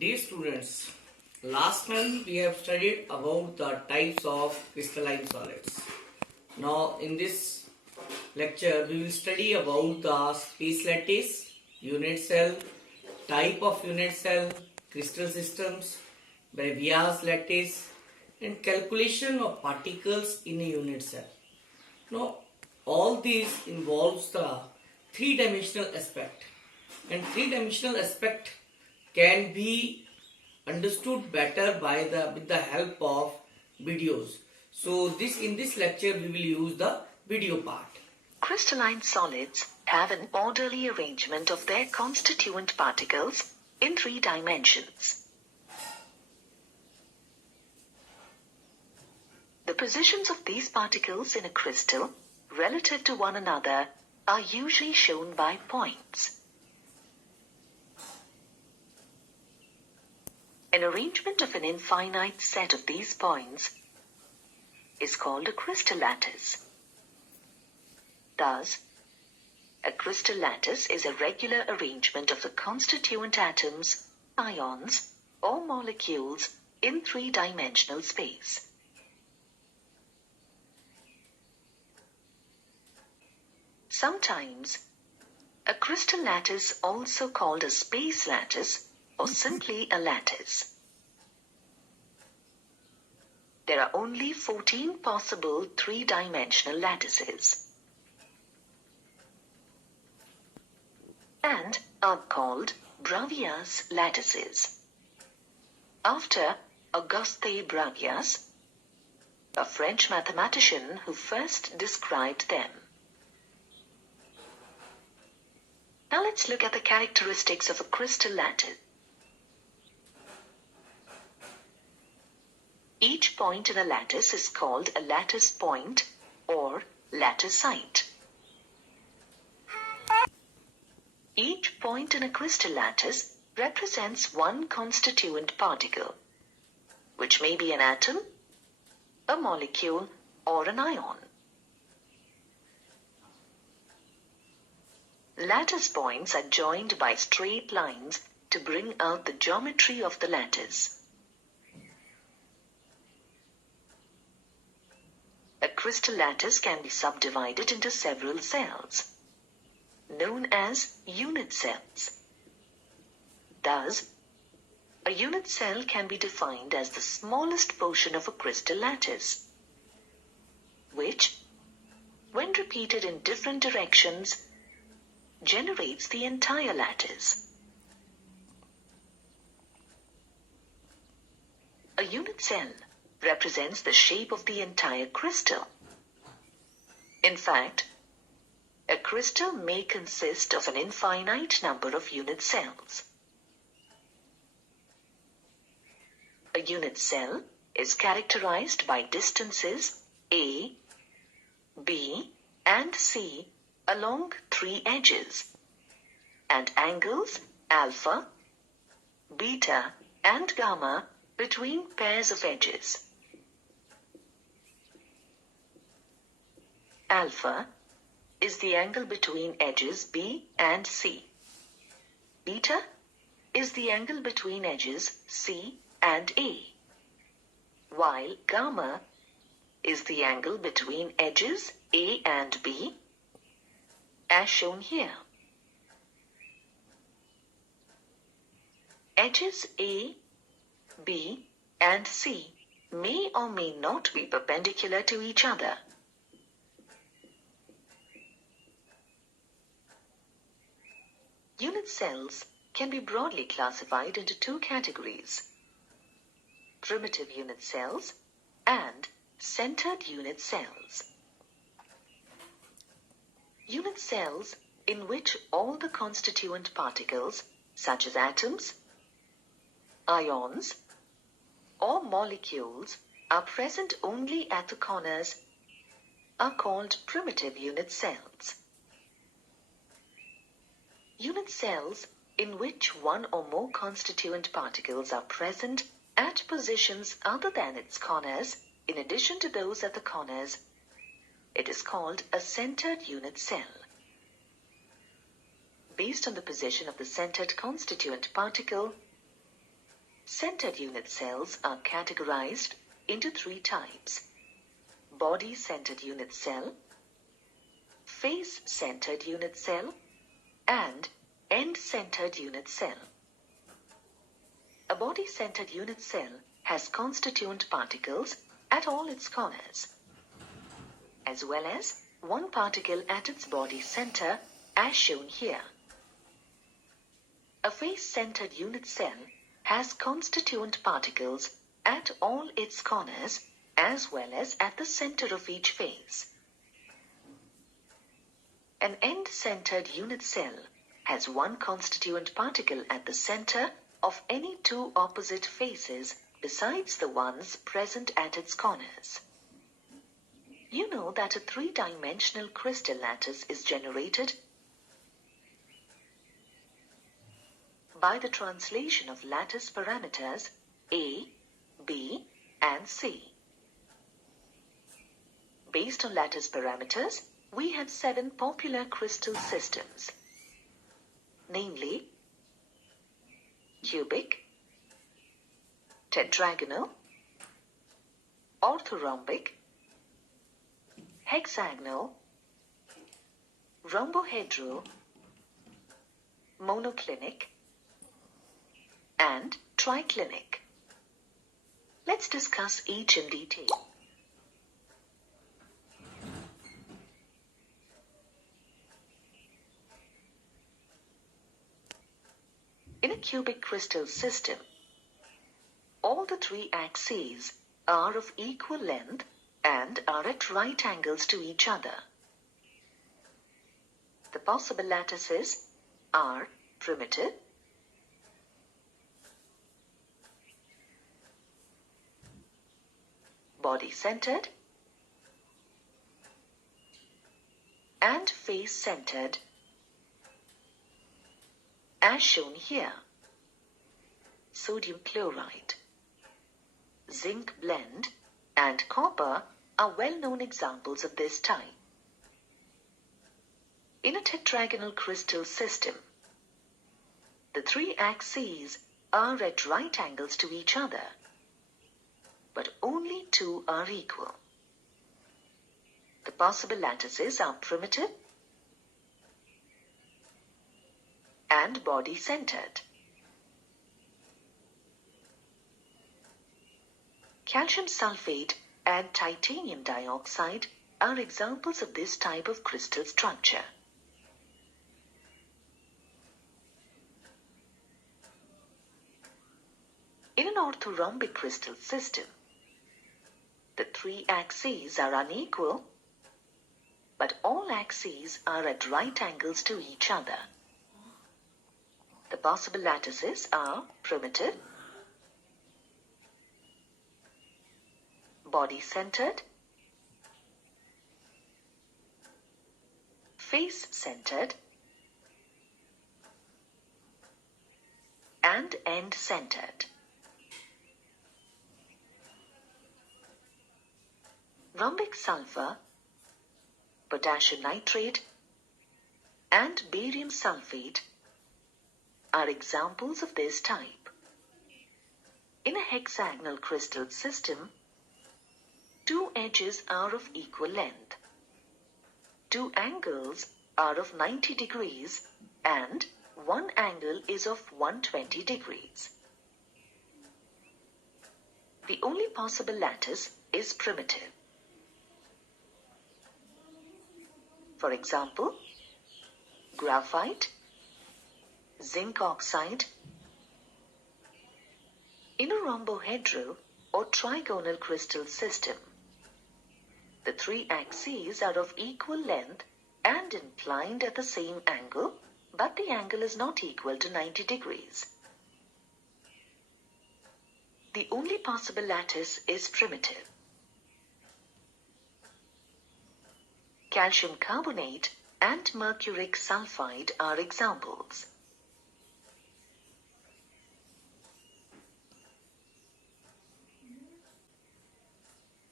Dear students, last time we have studied about the types of crystalline solids. Now in this lecture we will study about the space lattice, unit cell, type of unit cell, crystal systems, Bravais lattice and calculation of particles in a unit cell. Now all these involves the three-dimensional aspect, and three-dimensional aspect can be understood better with the help of videos. So in this lecture we will use the video part. Crystalline solids have an orderly arrangement of their constituent particles in three dimensions. The positions of these particles in a crystal relative to one another are usually shown by points. An arrangement of an infinite set of these points is called a crystal lattice. Thus, a crystal lattice is a regular arrangement of the constituent atoms, ions, or molecules in three-dimensional space. Sometimes, a crystal lattice, also called a space lattice or simply a lattice. There are only 14 possible three-dimensional lattices and are called Bravais lattices, after Auguste Bravais, a French mathematician who first described them. Now let's look at the characteristics of a crystal lattice. Each point in a lattice is called a lattice point or latticite. Each point in a crystal lattice represents one constituent particle, which may be an atom, a molecule, or an ion. Lattice points are joined by straight lines to bring out the geometry of the lattice. A crystal lattice can be subdivided into several cells, known as unit cells. Thus, a unit cell can be defined as the smallest portion of a crystal lattice, which, when repeated in different directions, generates the entire lattice. A unit cell represents the shape of the entire crystal. In fact, a crystal may consist of an infinite number of unit cells. A unit cell is characterized by distances A, B, and C along three edges, and angles alpha, beta, and gamma between pairs of edges. Alpha is the angle between edges B and C. Beta is the angle between edges C and A, while gamma is the angle between edges A and B, as shown here. Edges A, B, and C may or may not be perpendicular to each other. Unit cells can be broadly classified into two categories: primitive unit cells and centered unit cells. Unit cells in which all the constituent particles, such as atoms, ions, or molecules, are present only at the corners, are called primitive unit cells. Unit cells in which one or more constituent particles are present at positions other than its corners, in addition to those at the corners, it is called a centered unit cell. Based on the position of the centered constituent particle, Centered unit cells are categorized into three types: body-centered unit cell, face-centered unit cell, and end-centered unit cell. A body-centered unit cell has constituent particles at all its corners, as well as one particle at its body center, as shown here. A face-centered unit cell has constituent particles at all its corners, as well as at the center of each face. An end-centered unit cell has one constituent particle at the center of any two opposite faces besides the ones present at its corners. You know that a three-dimensional crystal lattice is generated by the translation of lattice parameters A, B, and C. Based on lattice parameters, we have 7 popular crystal systems, namely cubic, tetragonal, orthorhombic, hexagonal, rhombohedral, monoclinic, and triclinic. Let's discuss each in detail. In a cubic crystal system, all the 3 axes are of equal length and are at right angles to each other. The possible lattices are primitive, body-centered, and face-centered, as shown here. Sodium chloride, zinc blende, and copper are well-known examples of this type. In a tetragonal crystal system, the 3 axes are at right angles to each other, but only 2 are equal. The possible lattices are primitive and body-centered. Calcium sulfate and titanium dioxide are examples of this type of crystal structure. In an orthorhombic crystal system, the 3 axes are unequal, but all axes are at right angles to each other. The possible lattices are primitive, body-centered, face-centered, and end-centered. Rhombic sulfur, potassium nitrate, and barium sulfate are examples of this type. In a hexagonal crystal system, 2 edges are of equal length. 2 angles are of 90 degrees and 1 angle is of 120 degrees. The only possible lattice is primitive. For example, graphite, zinc oxide. In a rhombohedral or trigonal crystal system, the 3 axes are of equal length and inclined at the same angle, but the angle is not equal to 90 degrees. The only possible lattice is primitive. Calcium carbonate and mercuric sulfide are examples.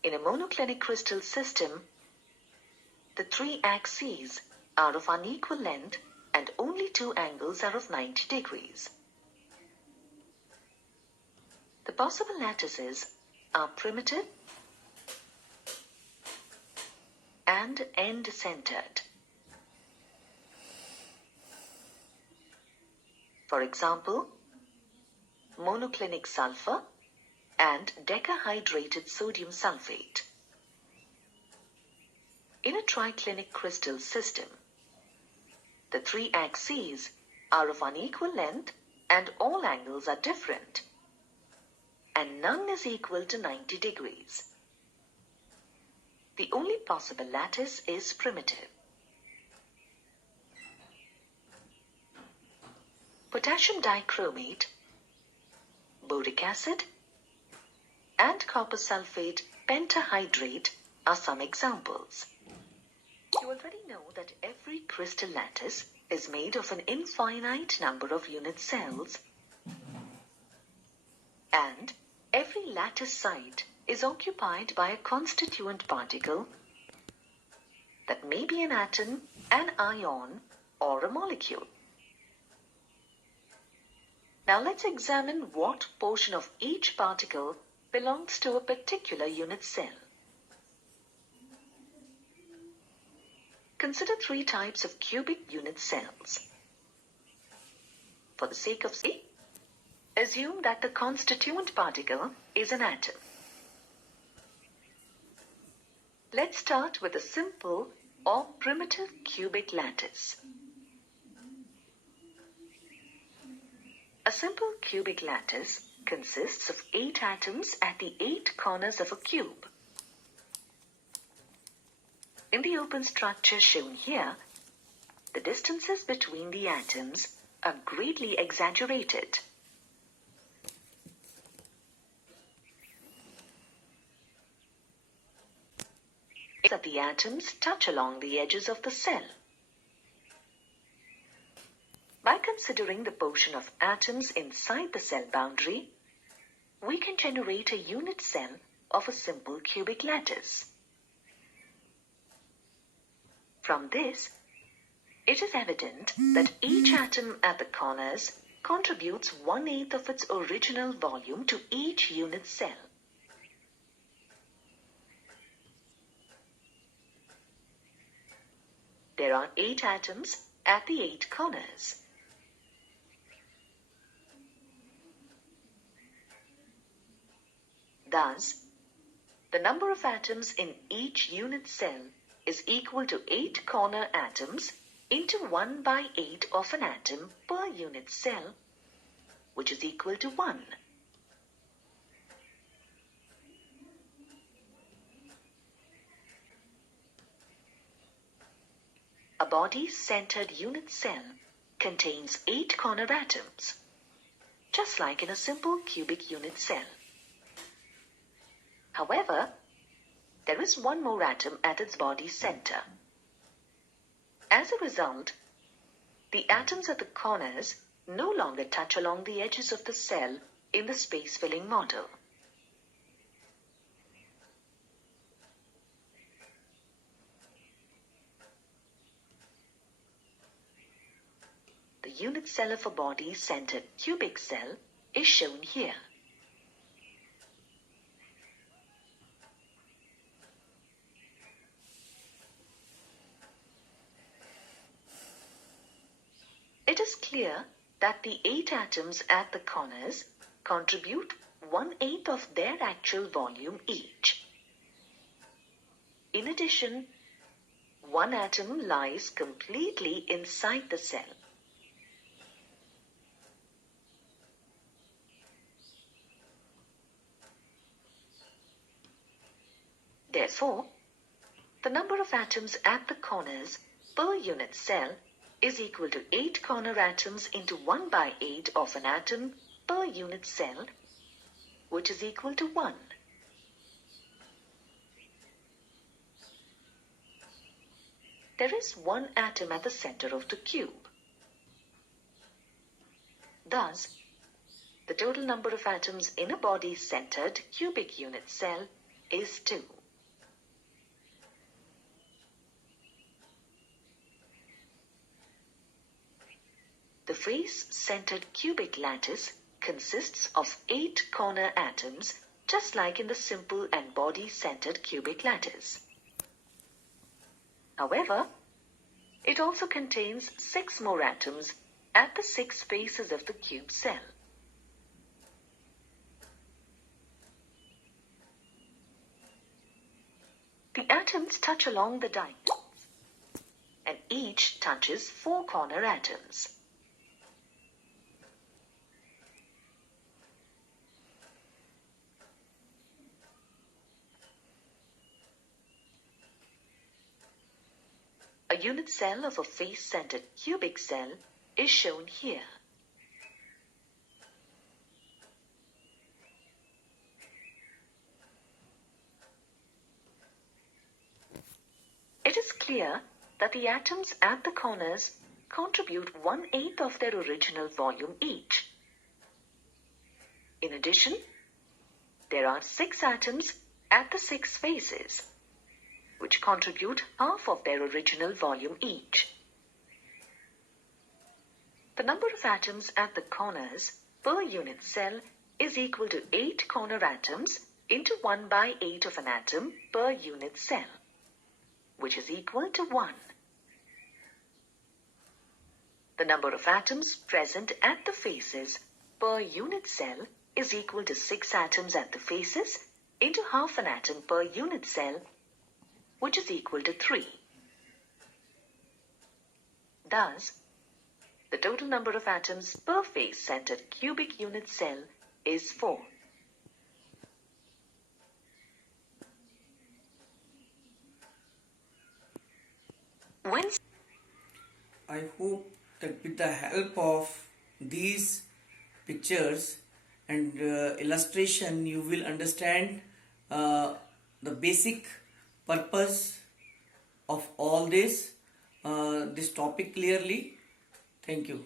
In a monoclinic crystal system, the 3 axes are of unequal length and only 2 angles are of 90 degrees. The possible lattices are primitive and end-centered. For example, monoclinic sulfur and decahydrated sodium sulfate. In a triclinic crystal system, the three axes are of unequal length and all angles are different, and none is equal to 90 degrees. The only possible lattice is primitive. Potassium dichromate, boric acid, and copper sulfate pentahydrate are some examples. You already know that every crystal lattice is made of an infinite number of unit cells, and every lattice site is occupied by a constituent particle that may be an atom, an ion, or a molecule. Now let's examine what portion of each particle belongs to a particular unit cell. Consider three types of cubic unit cells. For the sake of say, assume that the constituent particle is an atom. Let's start with a simple or primitive cubic lattice. A simple cubic lattice consists of 8 atoms at the 8 corners of a cube. In the open structure shown here, the distances between the atoms are greatly exaggerated. That the atoms touch along the edges of the cell. By considering the portion of atoms inside the cell boundary, we can generate a unit cell of a simple cubic lattice. From this, it is evident that each atom at the corners contributes 1/8 of its original volume to each unit cell. There are 8 atoms at the 8 corners. Thus, the number of atoms in each unit cell is equal to 8 corner atoms into 1/8 of an atom per unit cell, which is equal to 1. A body-centered unit cell contains 8 corner atoms, just like in a simple cubic unit cell. However, there is one more atom at its body center. As a result, the atoms at the corners no longer touch along the edges of the cell in the space-filling model. The unit cell of a body-centered cubic cell is shown here. It is clear that the 8 atoms at the corners contribute 1/8 of their actual volume each. In addition, one atom lies completely inside the cell. Therefore, the number of atoms at the corners per unit cell is equal to 8 corner atoms into 1/8 of an atom per unit cell, which is equal to 1. There is one atom at the center of the cube. Thus, the total number of atoms in a body-centered cubic unit cell is 2. The face-centered cubic lattice consists of 8 corner atoms, just like in the simple and body-centered cubic lattice. However, it also contains 6 more atoms at the 6 faces of the cube cell. The atoms touch along the diagonals, and each touches 4 corner atoms. A unit cell of a face-centered cubic cell is shown here. It is clear that the atoms at the corners contribute 1/8 of their original volume each. In addition, there are 6 atoms at the 6 faces, which contribute half of their original volume each. The number of atoms at the corners per unit cell is equal to 8 corner atoms into 1/8 of an atom per unit cell, which is equal to 1. The number of atoms present at the faces per unit cell is equal to 6 atoms at the faces into half an atom per unit cell, which is equal to 3. Thus, the total number of atoms per face-centered cubic unit cell is 4. When I hope that with the help of these pictures and illustration you will understand the basic purpose of all this topic clearly. Thank you.